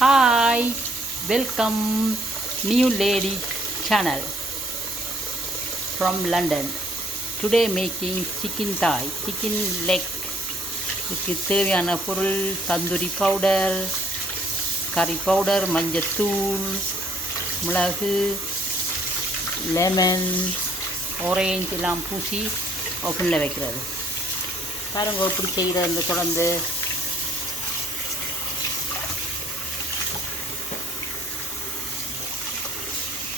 Hi, welcome new lady channel from London. Today making chicken thigh, chicken leg. இதுக்கு தேவையான பொருள் தந்தூரி பவுடர், கறி பவுடர், மஞ்சத்தூள், மிளகு, லெமன், ஆரஞ்சு எல்லாம் பூசி ஓப்பனில் வைக்கிறது. பாருங்க எப்படி செய்கிற இந்த தொடர்ந்து.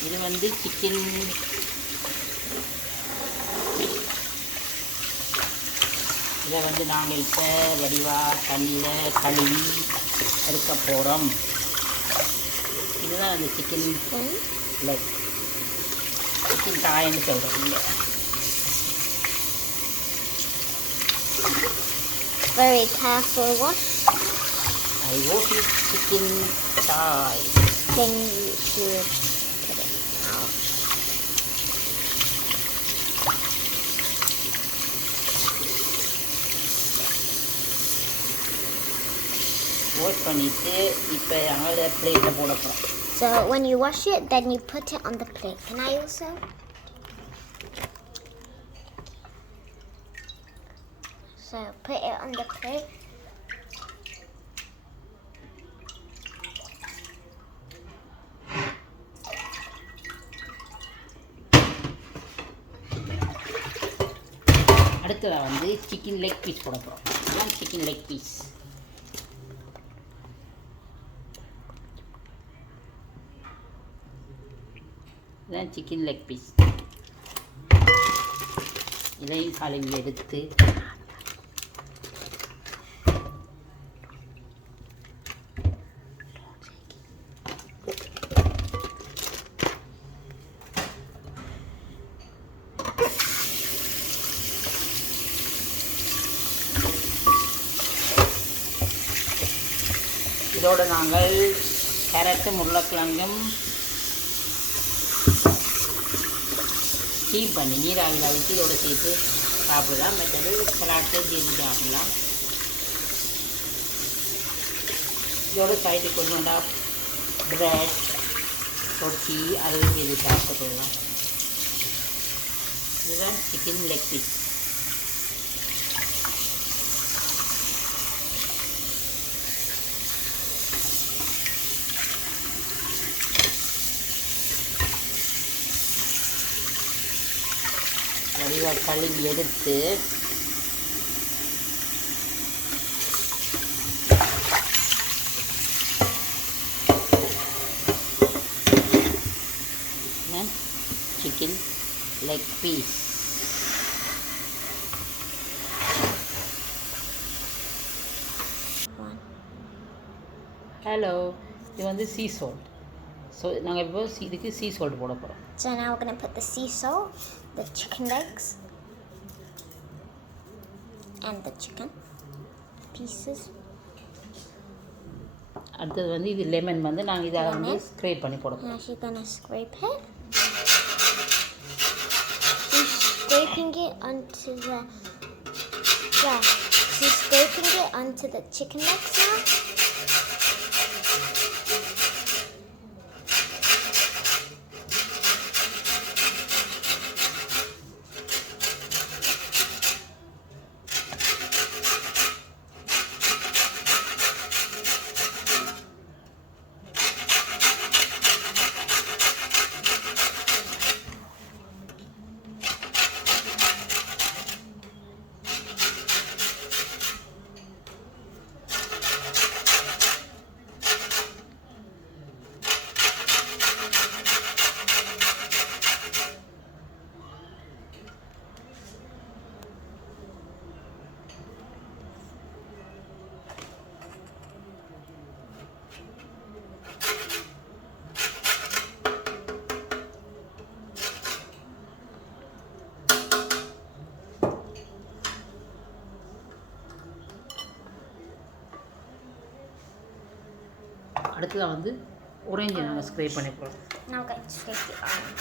இது வந்து சிக்கன் இதை வந்து நாங்கள் இப்போ வடிவாக தண்ணியில் கழுவி எடுக்க போகிறோம். இதுதான் அந்த சிக்கன் லெக், சிக்கன் தாயன்னு சொல்கிறோம் இங்கே. Very careful wash. I wash it chicken thigh. Then you should put it out. Wash பண்ணிவிட்டு இப்போ நாங்கள் பிளேட்டில் போட போகிறோம். So when you wash it, then you put it on the plate. Can I also? So put it on the plate. அடுத்ததாக வந்து chicken leg piece போட போகிறோம். இதுதான் சிக்கன் லெக் பீஸ். இதுதான் சிக்கன் லெக் பீஸ். இதையும் கழுவி எடுத்து இதோடு நாங்கள் கேரட்டும் உருளைக்கிழங்கும் ஸ்டீம் பண்ணி நீராவியில் வச்சு இதோடு சேர்த்து சாப்பிடலாம். மற்றது சலாட்டை சேர்த்து சாப்பிடலாம். இதோட சைடு கொண்டு வந்தா பிரெட், ரொட்டி அதுவும் சேர்த்து சாப்பிட்டுக்கலாம். இதுதான் சிக்கன் லெக் பீஸ். வடிவாக கழுவி எடுத்து சிக்கன் லெக் பீஸ். ஹலோ, இது வந்து சீ சால்ட். ஸோ நாங்கள் இப்போ இதுக்கு சீ சால்ட் போட போகிறோம். So now we're going to put the sea salt, the chicken legs, and the chicken pieces. அடுத்தது வந்து இது லெமன் வந்து நாங்கள் இதால் வந்து ஸ்க்ரேப் பண்ணி போட போகிறோம். Now she's going to scrape it. She's scraping it onto the, yeah, she's scraping it onto the chicken legs now. அடுத்ததாக வந்து orange நாங்கள் ஸ்க்ரேப் பண்ணி போகிறோம். Now we're going to scrape the orange.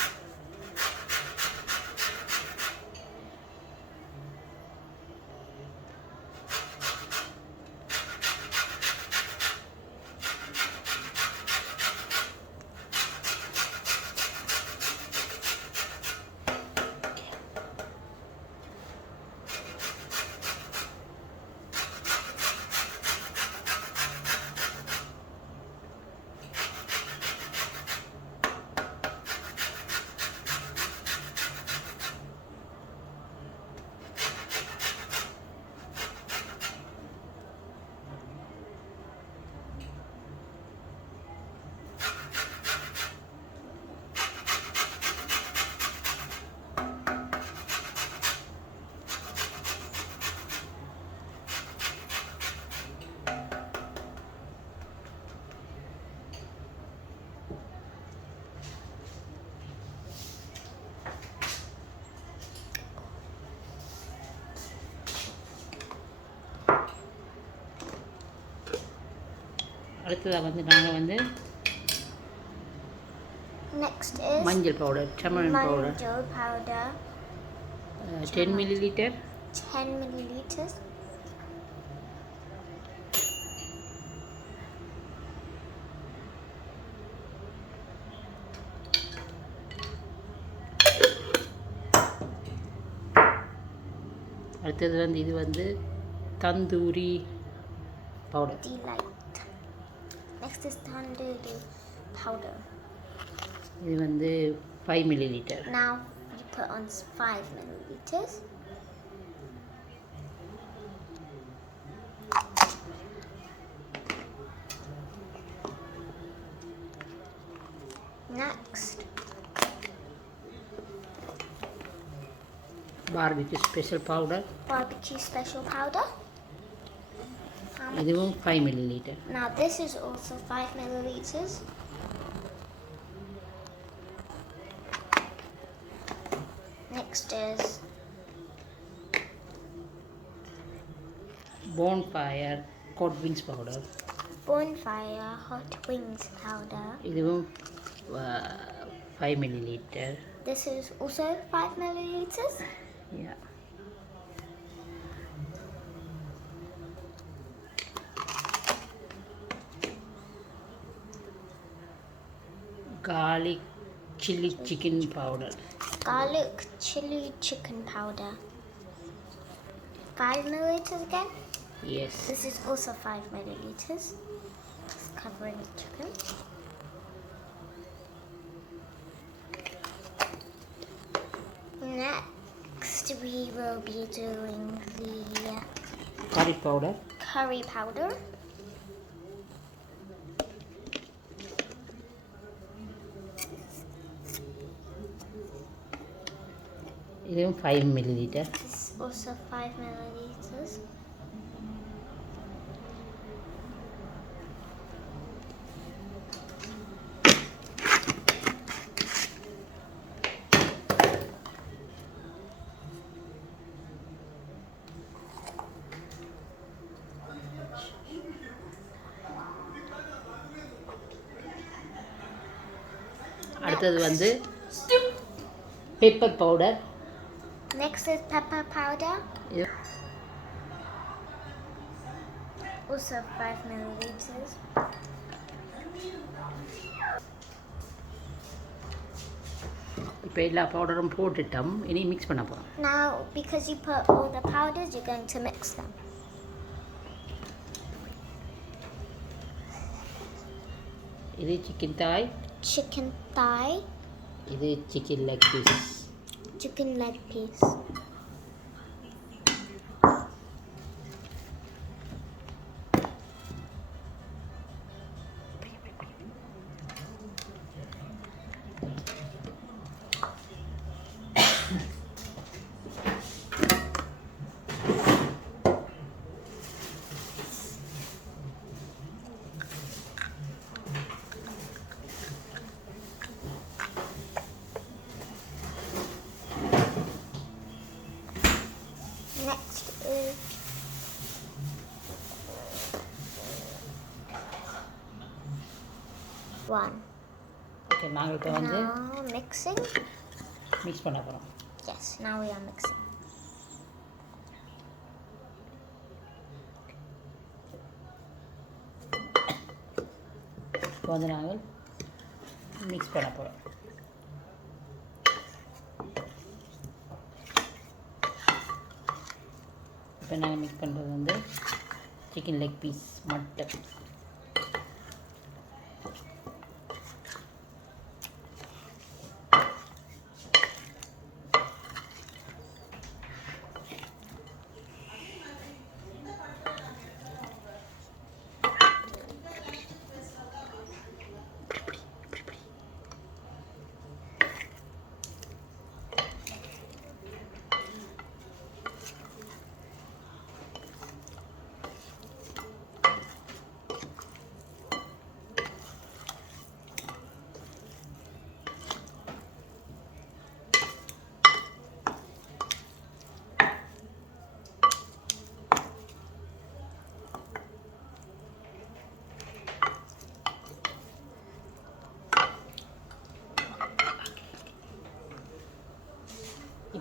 அடுத்ததாக வந்து நாங்கள் வந்து Next is மஞ்சள் powder, turmeric powder, manjal powder, 10 milliliter. 10 milliliters. அடுத்தது வந்து இது வந்து tandoori powder. Delight. Next is tandoori powder. இது வந்து 5 milliliter. Now you put on 5 milliliters. Next, barbecue special powder. barbecue special powder. இதுவும் 5 milliliter. Now this is also 5 milliliters. Next is bonfire hot wings powder. bonfire hot wings powder. இதுவும் 5 milliliter. This is also 5 milliliters. Yeah. Garlic chili chicken powder. Garlic chili chicken powder. 5 milliliters again. Yes. This is also 5 milliliters. It's covering the chicken. Next, we will be doing the Curry powder. curry powder. இதுவும் 5 milliliter. This is also 5 milliliters. அடுத்தது வந்து pepper powder. Next is pepper powder. இது Also 5 milliliters. இப்போ எல்லா பவுடரும் போட்டுட்டோம், இனி மிக்ஸ் பண்ண போகிறோம். Now, because you put all the powders, you're going to mix them. இது சிக்கன் தாய், Chicken thigh, இது chicken leg piece. chicken leg piece. Next is one. Okay, நாங்கள் இப்போ வந்து Now mixing. மிக்ஸ் பண்ண போகிறோம். Yes, now we are mixing. இப்போ வந்து நாங்கள் மிக்ஸ் பண்ண போகிறோம். இப்போ நாங்கள் மிக்ஸ் பண்ணுறது வந்து சிக்கன் லெக் பீஸ் மட்டன்.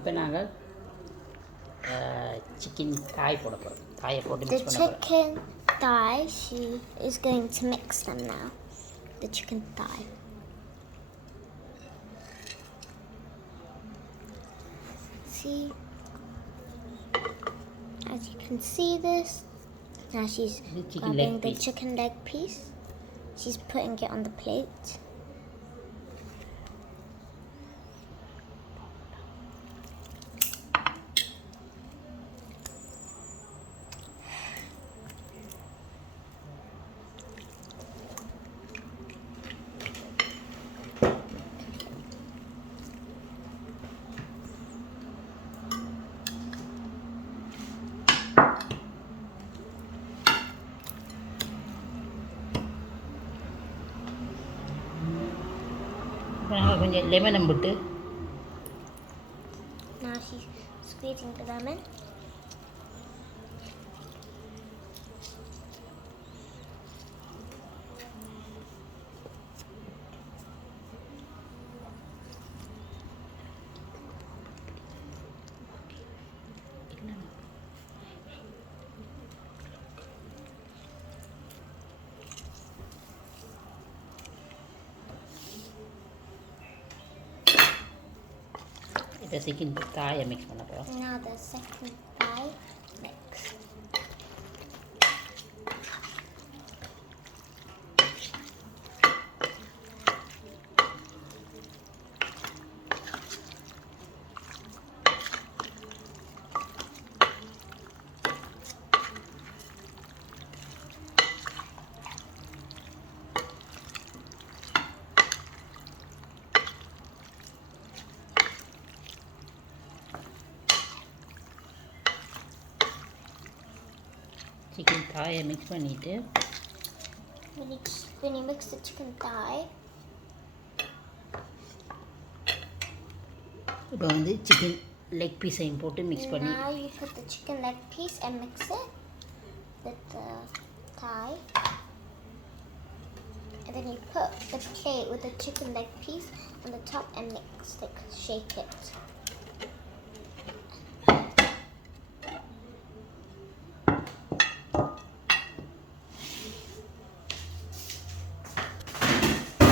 இப்போ நாங்கள் சிக்கன் தாய் போட போகிறோம். தாயை போட்டு The மிக்ஸ் பண்ண போகிறோம். chicken thigh, she is going to mix them now. The chicken thigh. See, as you can see this, now she's The chicken grabbing leg the piece. chicken leg piece. She's putting it on the plate. இப்போ நாங்கள் கொஞ்சம் லெமனம் விட்டு Now she's squeezing the lemon. இதை சிக்கன் தாயை மிக்ஸ் பண்ண போகிறோம். Now the second thigh mix. Chicken தாயை மிக்ஸ் பண்ணிவிட்டு When you mix the chicken thigh, இப்போ வந்து சிக்கன் லெக் பீஸையும் போட்டு மிக்ஸ் பண்ணி now you put the chicken leg piece and mix it with the thigh. And then you put the plate with the chicken leg piece on the top and mix it, shake it.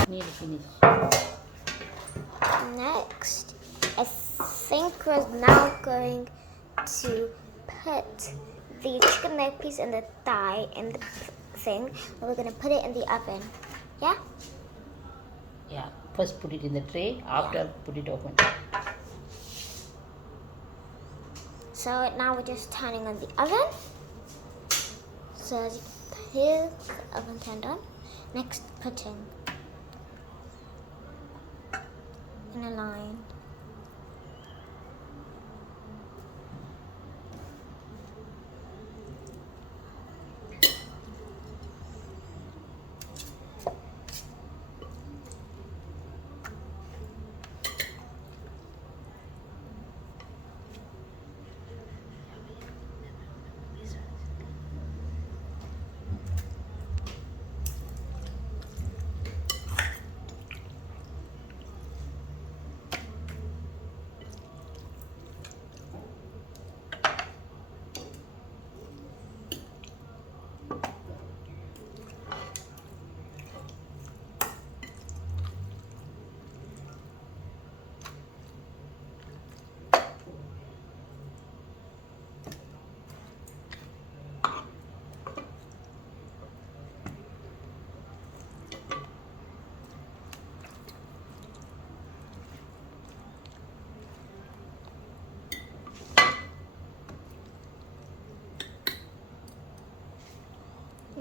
nearly finish. Next, I think we're now going to put the chicken leg piece and the thigh in the thing, and we're going to put it in the oven. Yeah? Yeah, first put it in the tray, after put it open. So now we're just turning on the oven. So as you can hear, the oven turned on. Next, putting in a line.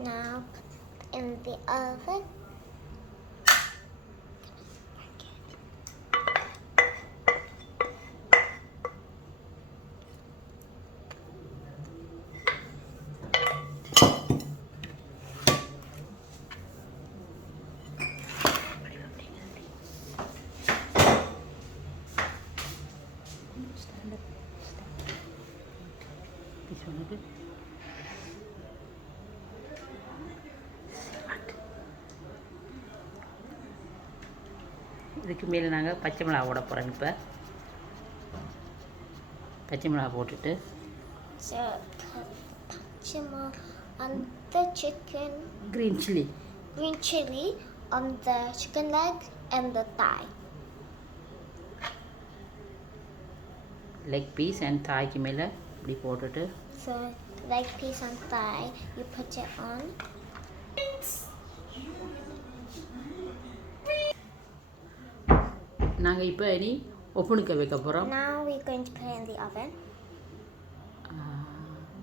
Now put in the oven. Stand up. This one, okay? இதுக்கு மேலே நாங்கள் பச்சை மிளகா போட போகிறோம். இப்போ பச்சை மிளகா போட்டுட்டு So put pachima on the chicken, green chili green chili on the chicken leg and the thigh. leg piece and தாய்க்கு மேலே இப்படி போட்டுட்டு So leg piece on thigh, you put it on. நாங்கள் இப்போ இனி ஒப்பனுக்கு வைக்க போகிறோம். Now we're going to put it in the oven.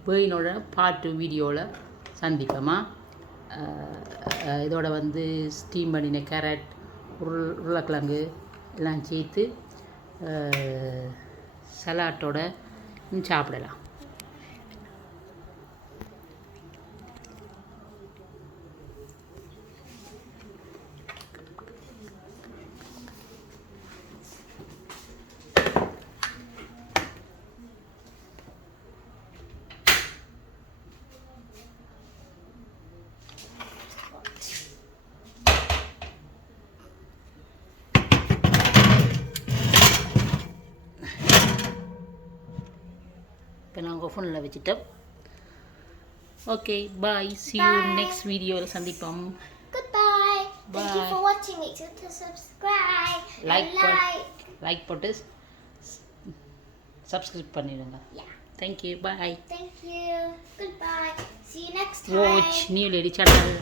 பேயினோட பார்ட் வீடியோவில் சந்திப்போமா. இதோட வந்து ஸ்டீம் பண்ணின கேரட் உருளைக்கிழங்கு எல்லாம் சேர்த்து சலாட்டோட சாப்பிடலாம். இப்போ நாங்கள் ஃபோனில் வச்சுட்டோம். Okay bye, see you next வீடியோவில் சந்திப்போம். Goodbye. Thank you Bye. for watching. Make sure to subscribe. Like போட்டு சப்ஸ்கிரைப் பண்ணிடுங்க. Yeah. Thank you bye. Thank you. Goodbye. See you next time. Watch new lady channel.